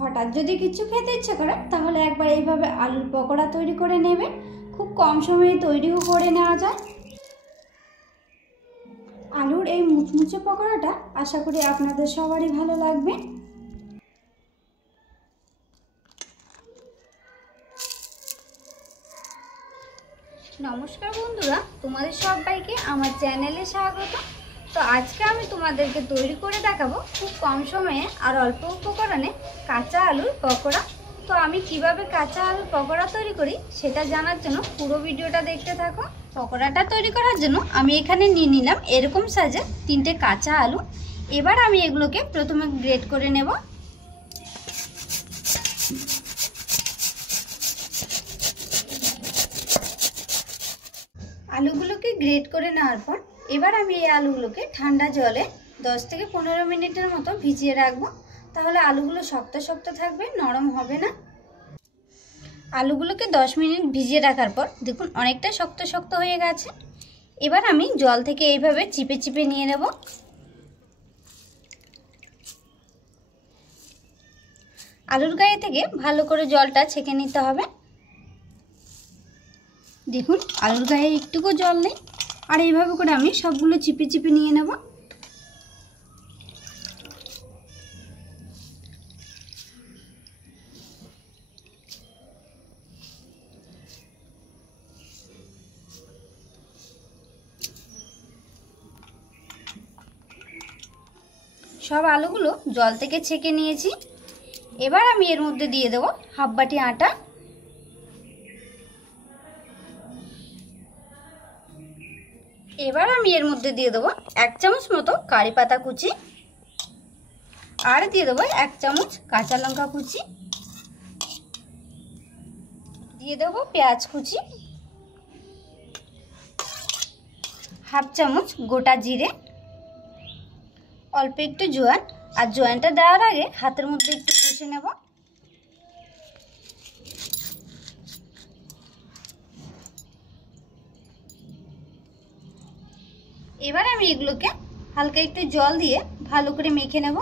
হঠাৎ যদি কিছু খেতে ইচ্ছে করে তাহলে একবার এইভাবে আলুর পকোড়া তৈরি করে নেবেন। খুব কম সময়ে তৈরিও করে নেওয়া যায়। আলুর এই মুচমুচে পকোড়াটা আশা করি আপনাদের সবারই ভালো লাগবে। নমস্কার বন্ধুরা, তোমাদের সবাইকে আমার চ্যানেলে স্বাগত। তো আজকে আমি তোমাদেরকে তৈরি করে দেখাবো খুব কম সময়ে আর অল্প উপকরণে কাঁচা আলুর পকোড়া। তো আমি কিভাবে কাঁচা আলুর পকোড়া তৈরি করি সেটা জানার জন্য পুরো ভিডিওটা দেখতে থাকো। পকোড়াটা তৈরি করার জন্য আমি এখানে নিয়ে নিলাম এরকম সাইজের 3টে কাঁচা আলু। এবার আমি এগুলোকে প্রথমে গ্রেট করে নেব। আলুগুলোকে গ্রেট করে নেওয়ার পর এবার আমি এই আলুগুলোকে ঠান্ডা জলে 10 থেকে 15 মিনিটের মতো ভিজিয়ে রাখবো। তাহলে আলুগুলো শক্ত শক্ত থাকবে, নরম হবে না। আলুগুলোকে 10 মিনিট ভিজিয়ে রাখার পর দেখুন অনেকটা শক্ত শক্ত হয়ে গেছে। এবার আমি জল থেকে এইভাবে চিপে চিপে নিয়ে নেব। আলুর গায়ে থেকে ভালো করে জলটা ছেঁকে নিতে হবে। দেখুন আলুর গায়ে একটুকু জল নেই। আর এইভাবে করে আমি সবগুলো চিপে চিপে নিয়ে নেব। সব আলুগুলো জল থেকে ছেঁকে নিয়েছি। এবার আমি এর মধ্যে দিয়ে দেবো হাফ বাটি আটা। এবার আমি এর মধ্যে দিয়ে দেবো 1 চামচ মতো কারি পাতা কুচি, আর দিয়ে দেবো 1 চামচ কাঁচা লঙ্কা কুচি, দিয়ে দেবো পেঁয়াজ কুচি, হাফ চামচ গোটা জিরে, অল্প একটু জোয়ান। আর জোয়ানটা দেওয়ার আগে হাতের মধ্যে একটু ঘষে নেব। এবার আমি এগুলোকে হালকা একটু জল দিয়ে ভালো করে মেখে নেব।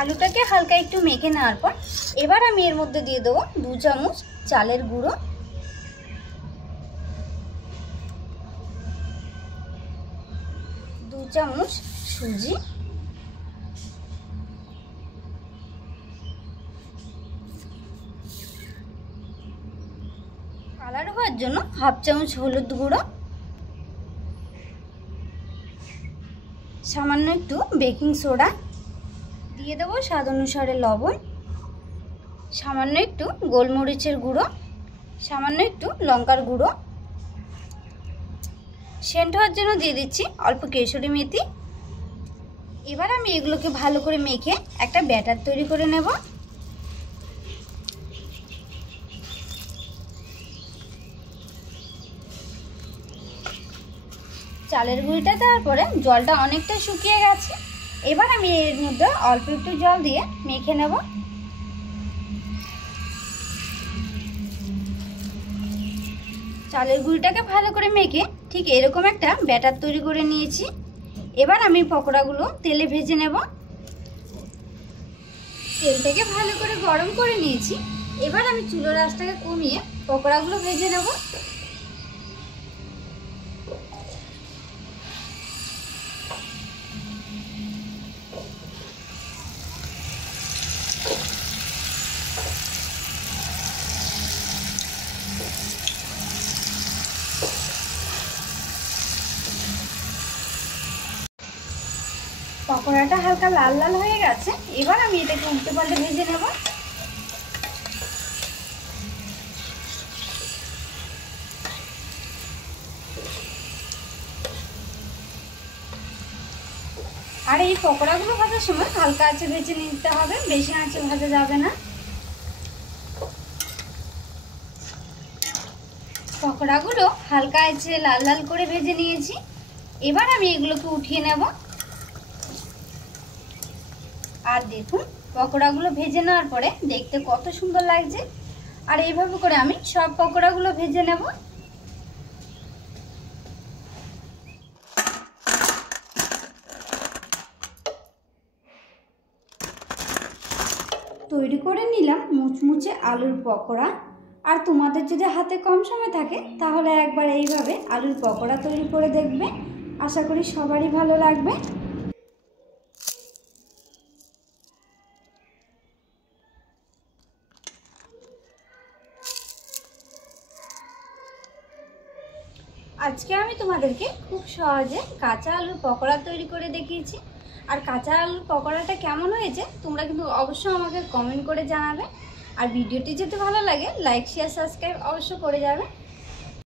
আলুটাকে হালকা একটু মেখে নেওয়ার পর এবার আমি এর মধ্যে দিয়ে দেবো 2 চামচ চালের গুঁড়ো, 2 চামচ সুজি, কালার হওয়ার জন্য হাফ চামচ হলুদ গুঁড়ো, সামান্য একটু বেকিং সোডা, দিয়ে দেবো স্বাদ অনুসারে লবণ, সামান্য একটু গোলমরিচের গুঁড়ো, সামান্য একটু লঙ্কার গুঁড়ো, সেন্ট হওয়ার জন্য দিয়ে দিচ্ছি অল্প কেশরি মেথি। এবার আমি এগুলোকে ভালো করে মেখে একটা ব্যাটার তৈরি করে নেব। চালের গুঁড়িটা দেওয়ার পরে জলটা অনেকটা শুকিয়ে গেছে। এবার আমি এর মধ্যে অল্প একটু জল দিয়ে মেখে নেব। চালের গুঁড়িটাকে ভালো করে মেখে ঠিক এরকম একটা ব্যাটার তৈরি করে নিয়েছি। এবার আমি পকোড়াগুলো তেলে ভেজে নেব। তেলটাকে ভালো করে গরম করে নিয়েছি। এবার আমি চুলোর আঁচটাকে কমিয়ে পকোড়াগুলো ভেজে নেব। পকোড়াটা হালকা লাল লাল হয়ে গেছে। এবার আমি এটাকে উল্টে পাল্টে ভেজে নেব। আর এই পকোড়াগুলো ভাজার সময় হালকা আঁচে ভেজে নিতে হবে, বেশি আঁচে ভাজা যাবে না। পকোড়াগুলো হালকা আঁচে লাল লাল করে ভেজে নিয়েছি। এবার আমি এগুলোকে উঠিয়ে নেব। আর দেখুন পকোড়াগুলো ভেজে নেওয়ার পরে দেখতে কত সুন্দর লাগছে। আর এইভাবে করে আমি সব পকোড়াগুলো ভেজে নেব। তৈরি করে নিলাম মুচমুচে আলুর পকোড়া। আর তোমাদের যদি হাতে কম সময় থাকে তাহলে একবার এইভাবে আলুর পকোড়া তৈরি করে দেখবে, আশা করি সবারই ভালো লাগবে। আজকে আমি তোমাদেরকে খুব সহজে কাঁচা আলুর পকোড়া তৈরি করে দেখিয়েছি। আর কাঁচা আলুর পকোড়াটা কেমন হয়েছে তোমরা কিন্তু অবশ্যই আমাকে কমেন্ট করে জানাবে। আর ভিডিওটি যদি ভালো লাগে লাইক শেয়ার সাবস্ক্রাইব অবশ্যই করে যাবে।